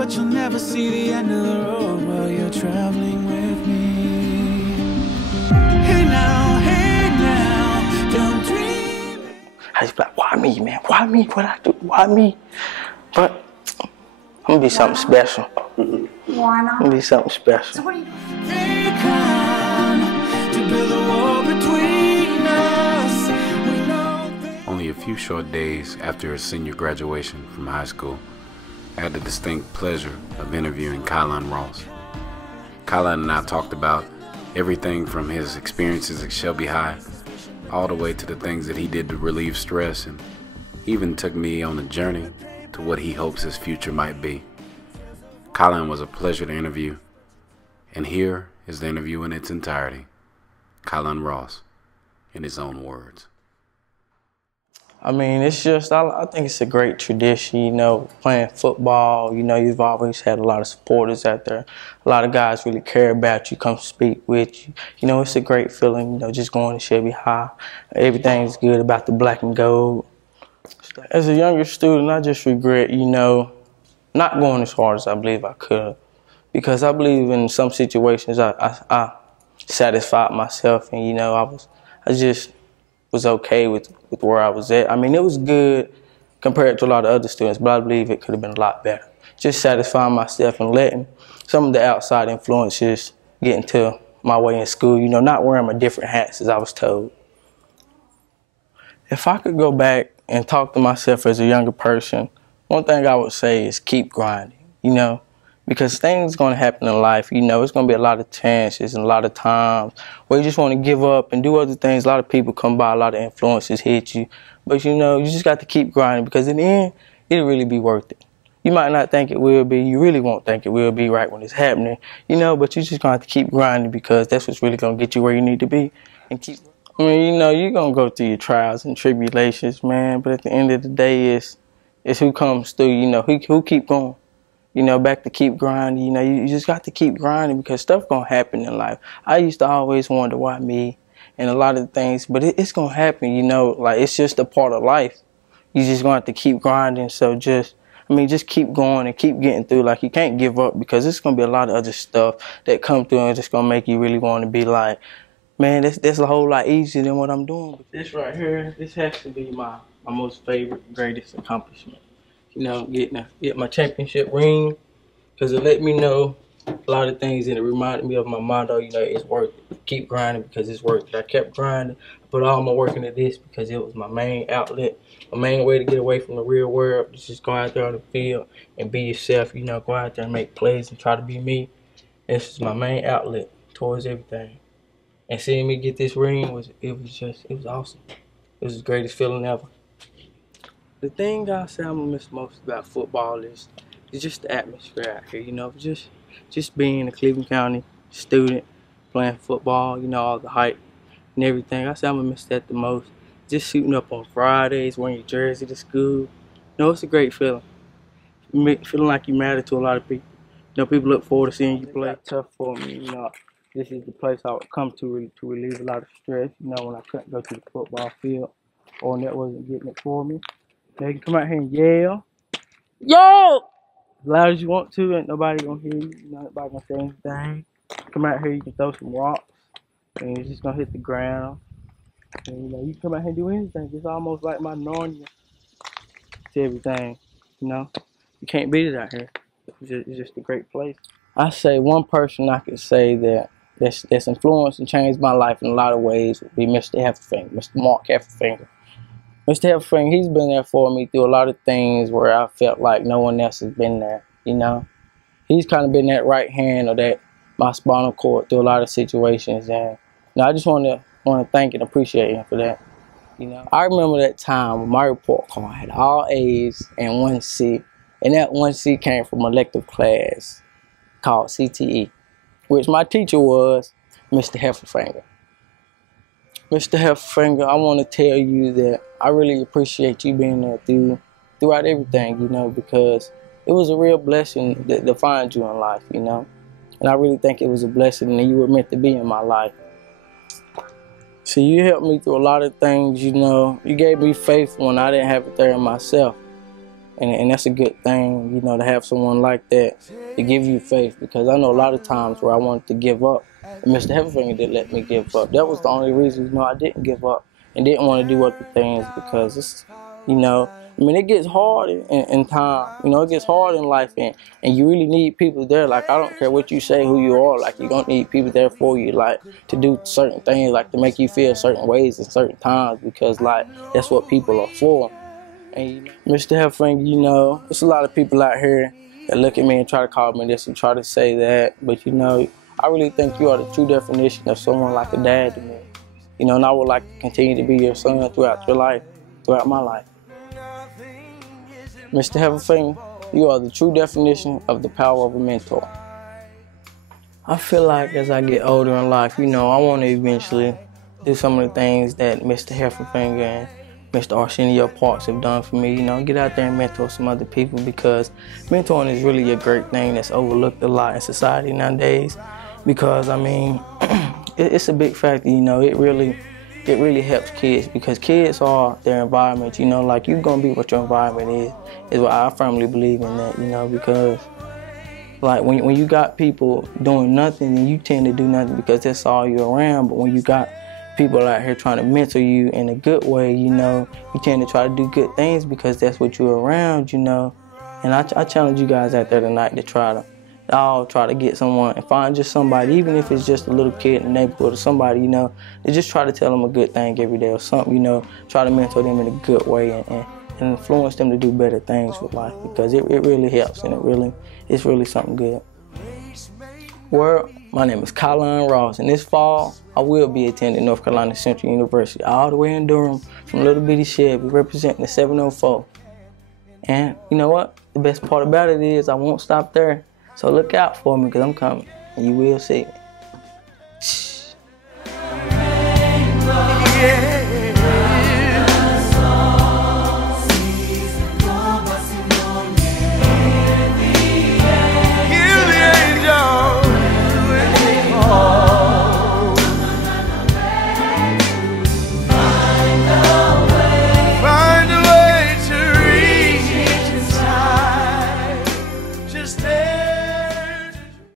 but you'll never see the end of the road while you're traveling with me. Hey now, don't dream. I just be like, why me, man? Why me? What I do? Why me? But I'm gonna be something special. Why not? I'm gonna be something special. So what are you doing? They come to build a wall between us. We know Only a few short days after his senior graduation from high school, I had the distinct pleasure of interviewing Kylon Ross. Kylon and I talked about everything from his experiences at Shelby High all the way to the things that he did to relieve stress, and even took me on a journey to what he hopes his future might be. Kylon was a pleasure to interview, and here is the interview in its entirety. Kylon Ross, in his own words. I mean, it's just, I think it's a great tradition, you know, playing football. You know, you've always had a lot of supporters out there. A lot of guys really care about you, come speak with you. You know, it's a great feeling, you know, just going to Shelby High. Everything's good about the black and gold. As a younger student, I just regret, you know, not going as hard as I believe I could. Because I believe in some situations I satisfied myself, and, you know, I just was okay with where I was at. I mean, it was good compared to a lot of other students, but I believe it could have been a lot better. Just satisfying myself and letting some of the outside influences get into my way in school, you know, not wearing my different hats as I was told. If I could go back and talk to myself as a younger person, one thing I would say is keep grinding, you know, because things going to happen in life, you know, it's going to be a lot of chances and a lot of times where you just want to give up and do other things. A lot of people come by, a lot of influences hit you. But, you know, you just got to keep grinding, because in the end, it'll really be worth it. You might not think it will be. You really won't think it will be right when it's happening, you know, but you just going to have to keep grinding, because that's what's really going to get you where you need to be. And keep. I mean, you know, you're going to go through your trials and tribulations, man, but at the end of the day, it's who comes through, you know, who keep going. You know, back to keep grinding. You know, you just got to keep grinding, because stuff gonna happen in life. I used to always wonder why me and a lot of things, but it's gonna happen, you know, like it's just a part of life. You just gonna have to keep grinding. So just keep going and keep getting through. Like, you can't give up, because it's gonna be a lot of other stuff that come through and it's just gonna make you really want to be like, man, that's a whole lot easier than what I'm doing. But this right here, this has to be my most favorite, greatest accomplishment. You know, get my championship ring, because it let me know a lot of things, and it reminded me of my motto, you know, it's worth it. Keep grinding, because it's worth it. I kept grinding. I put all my work into this because it was my main outlet, my main way to get away from the real world. Just go out there on the field and be yourself, you know, go out there and make plays and try to be me. This is my main outlet towards everything. And seeing me get this ring, it was awesome. It was the greatest feeling ever. The thing I say I'm gonna miss most about football is just the atmosphere out here, you know, just being a Cleveland County student, playing football, you know, all the hype and everything. I say I'm gonna miss that the most. Just shooting up on Fridays, wearing your jersey to school. You know, it's a great feeling. Feeling like you matter to a lot of people. You know, people look forward to seeing you play. It's tough for me, you know. This is the place I would come to relieve a lot of stress, you know, when I couldn't go to the football field or when that wasn't getting it for me. They can come out here and yell. Yo! As loud as you want to, ain't nobody gonna hear you. Nobody gonna say anything. Come out here, you can throw some rocks, and it's just gonna hit the ground. And, you know, you can come out here and do anything. It's almost like my Narnia to everything, you know. You can't beat it out here. It's just a great place. I say one person I could say that's influenced and changed my life in a lot of ways would be Mr. Hefferfinger, Mr. Mark Hefferfinger. Mr. Hefferfinger, he's been there for me through a lot of things where I felt like no one else has been there, you know. He's kind of been that right hand or that my spinal cord through a lot of situations, and you know, I just want to thank and appreciate him for that. You know, I remember that time when my report card had all A's and 1 C, and that 1 C came from an elective class called CTE, which my teacher was Mr. Hefferfinger. Mr. Hefferfinger, I want to tell you that I really appreciate you being there throughout everything, you know, because it was a real blessing to find you in life, you know. And I really think it was a blessing that you were meant to be in my life. So you helped me through a lot of things, you know. You gave me faith when I didn't have it there in myself. And that's a good thing, you know, to have someone like that to give you faith, because I know a lot of times where I wanted to give up, and Mr. Hefferfinger didn't let me give up. That was the only reason, you know, I didn't give up and didn't want to do other things, because it's, you know, I mean, it gets hard in time, you know, it gets hard in life, and you really need people there. Like, I don't care what you say, who you are, like, you're going to need people there for you, like, to do certain things, like, to make you feel certain ways in certain times, because, like, that's what people are for. And Mr. Hefferfinger, you know, there's a lot of people out here that look at me and try to call me this and try to say that, but, you know, I really think you are the true definition of someone like a dad to me. You know, and I would like to continue to be your son throughout your life, throughout my life. Mr. Hefferfinger, you are the true definition of the power of a mentor. I feel like as I get older in life, you know, I want to eventually do some of the things that Mr. Hefferfinger and Mr. Arsenio Parks have done for me. You know, get out there and mentor some other people, because mentoring is really a great thing that's overlooked a lot in society nowadays. Because, I mean, it's a big factor, you know, it really helps kids, because kids are their environment, you know, like, you're going to be what your environment is what I firmly believe in that, you know, because, like, when you got people doing nothing, then you tend to do nothing because that's all you're around. But when you got people out here trying to mentor you in a good way, you know, you tend to try to do good things because that's what you're around, you know. And I challenge you guys out there tonight to try to get someone and find just somebody, even if it's just a little kid in the neighborhood or somebody, you know, to just try to tell them a good thing every day or something, you know, try to mentor them in a good way and influence them to do better things with life, because it really helps, and it's really something good. World, my name is Kylon Ross, and this fall I will be attending North Carolina Central University all the way in Durham from Little Bitty Chevy, representing the 704. And you know what? The best part about it is I won't stop there. So look out for me, because I'm coming, and you will see me. Just